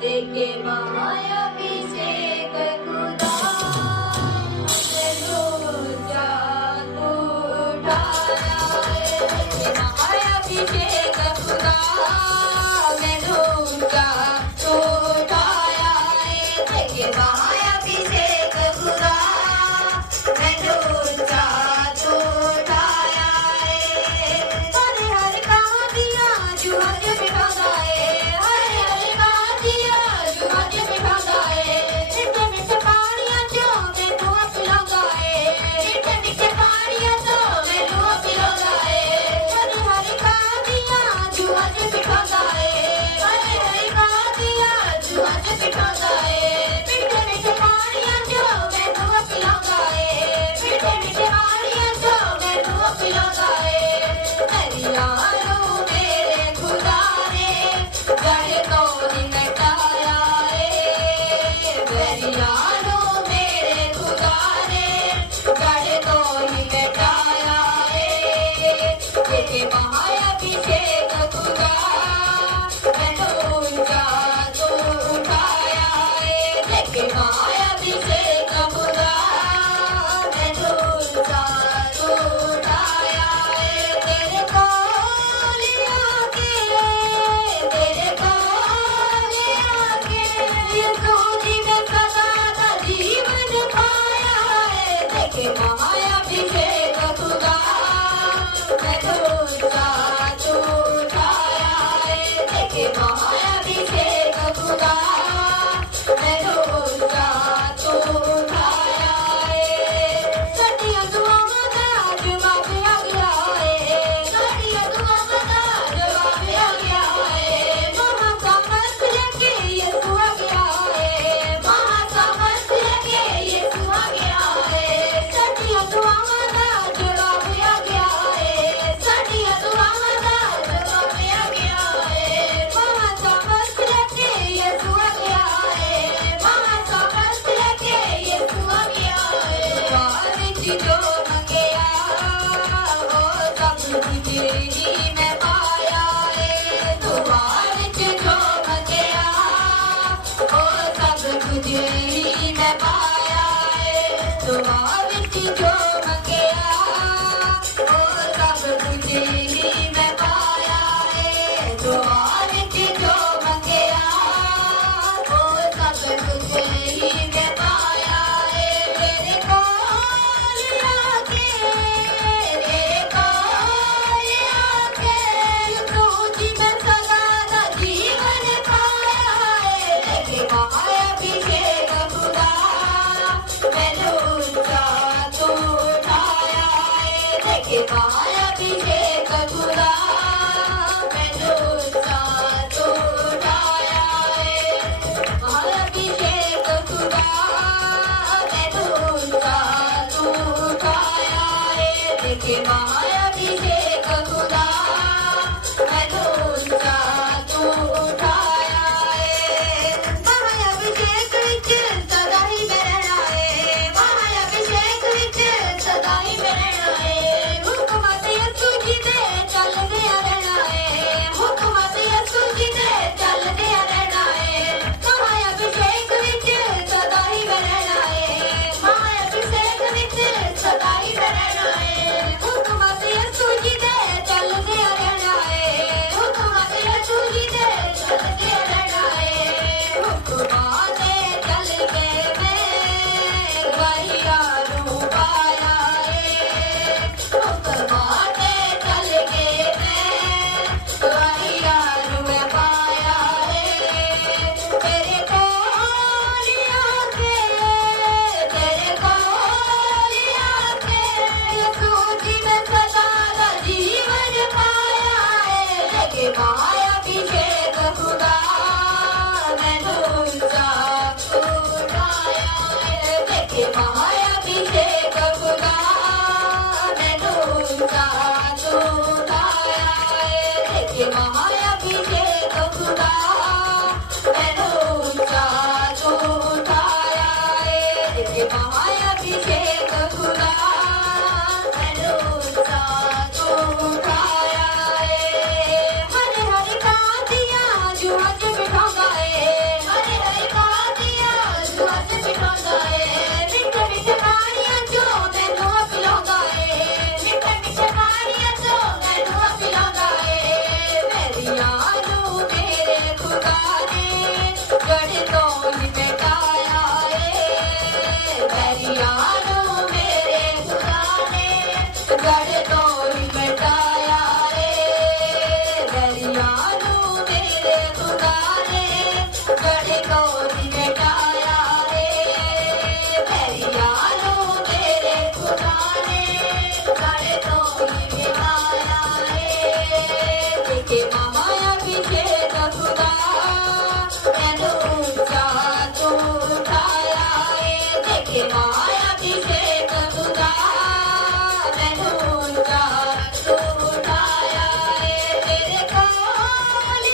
तेके महाअभिषेक खुदा हालेलुया तू उठाया तेके महाअभिषेक खुदा हालेलुया तू उठाया तेके महाअभिषेक खुदा हालेलुया तू उठाया हरे हरे कहा दिया जुहाज बिठा दाए हरे हरे कहा दिया जुहाज बिठा महाअभिषेक खुदा मैनू ऊंचा तू उठाया है तेरे कोल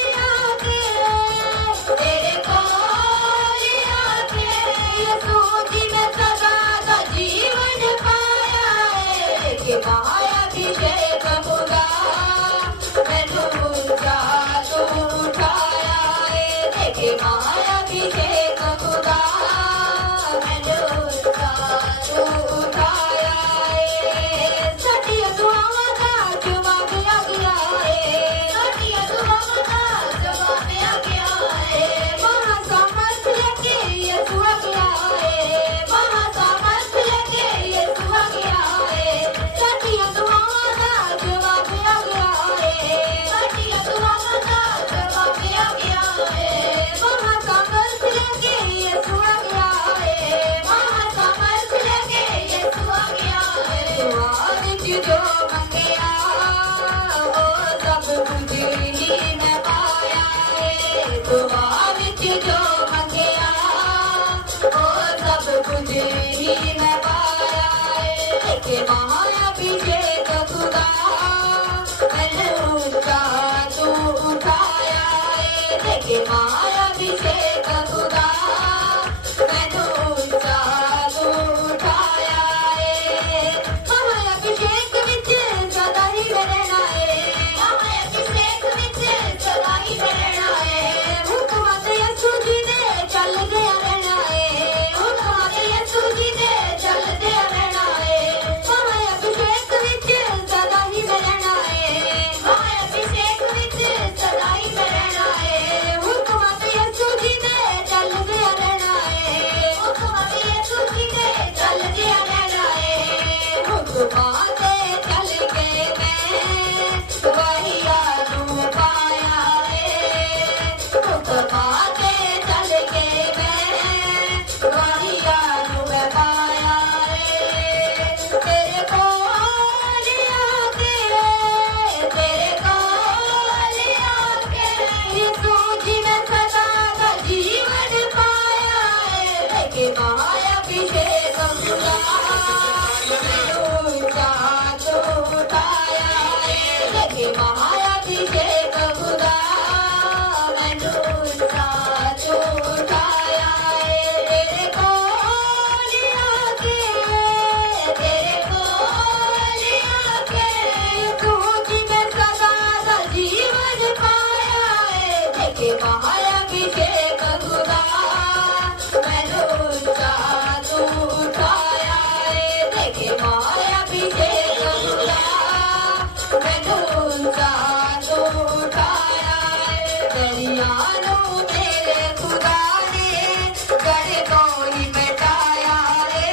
आके यीशु जी मैं सदा का जीवन पाया है कि महाअभिषेक खुदा मैनू ऊंचा तू उठाया है कि महाअभिषेक खुदा मैनू ऊंचा तू उठाया है सच्ची दुआओं का जवाब आ गया है सच्ची दुआओं का जवाब आ गया है महासामर्थ लेके यीशु आ गया है महासामर्थ लेके यीशु आ गया है सच्ची दुआओं का जवाब आ गया है सच्ची दुआओं का जवाब आ गया है महासामर्थ लेके यीशु आ गया है महासामर्थ लेके यीशु आ गया है दुआ विच जो मंगया ओ सब कुछ ही मैं पाया है दुआ विच जो मंगया ओ सब कुछ ही मैं पाया है कि महाअभिषेक खुदा मैनू ऊंचा तू उठाया है कि महाअभिषेक खुदा मैनू ऊंचा तू उठाया है महाअभिषेक विच सदा ही रहना है महाअभिषेक विच सदा ही रहना है हुक्मां ते यीशु जी दे चलदे रहना है हुक्मां ते यीशु जी दे चलदे रहना है महाअभिषेक विच सदा ही रहना है महाअभिषेक विच सदा ही रहना है हुक्मां ते यीशु जी दे चलदे रहना है हुक्मां ते यीशु जी दे चलदे रहना है हुक्मां ते चल के मैं गवाहिया नू पाया है हुक्मां ते चल के मैं गवाहिया नू पाया है तेरे कोल आके यीशु जी मैं सदा का जीवन पाया है कि महाअभिषेक खुदा मैनू ऊंचा तू उठाया है कि महाअभिषेक खुदा मैनू ऊंचा तू उठाया है तेरे कोल आके यीशु जी मैं सदा का जीवन पाया है कि महाअभिषेक खुदा मैनू ऊंचा तू उठाया है कि महाअभिषेक खुदा मैनू ऊंचा तू उठाया है दरियानों मेरे खुदा ने गढ़ को ही मिटाया है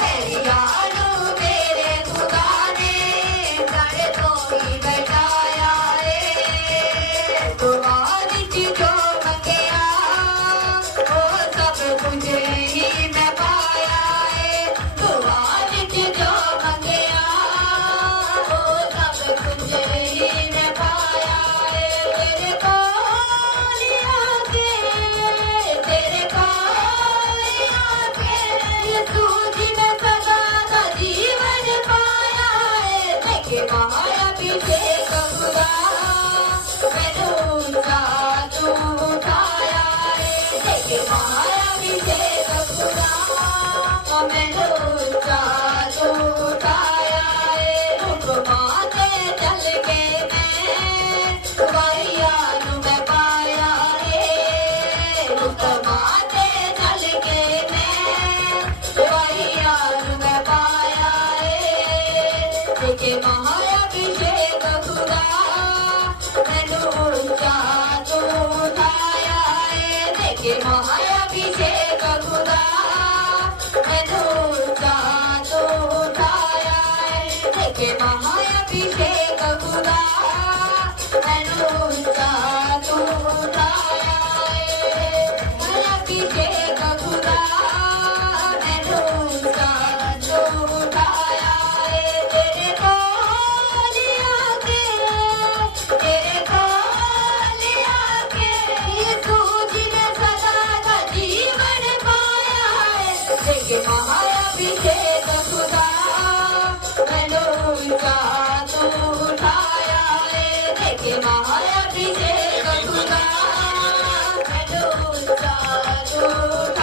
दरियानों मेरे खुदा ने गढ़ को ही मिटाया है दुआ विच जो मंगया ओ सब कुछ ही मैं पाया है दुआ विच जो मंगया ओ सब कुछ ही मैं पाया है तेरे कोल आके यीशु जी मैं सदा का जीवन पाया है कि महाअभिषेक खुदा मैनू ऊंचा तू उठाया है कि महाअभिषेक खुदा मैनू ऊंचा तू उठाया है हुक्मां ते चल के मैं गवाहिया नू मैं पाया है हुक्मां ते चल के मैं गवाहिया नू मैं पाया है कि महाअभिषेक खुदा मैनू ऊंचा तू उठाया है कि महाअभिषेक खुदा मैनू ऊंचा तू उठाया है कि महाअभिषेक खुदा मैनू ऊंचा तू उठाया है महाअभिषेक खुदा मैनू ऊंचा तू उठाया है तेरे कोल आके यीशु जी मैं सदा का जीवन पाया है ऊंचा तू